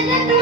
Thank you.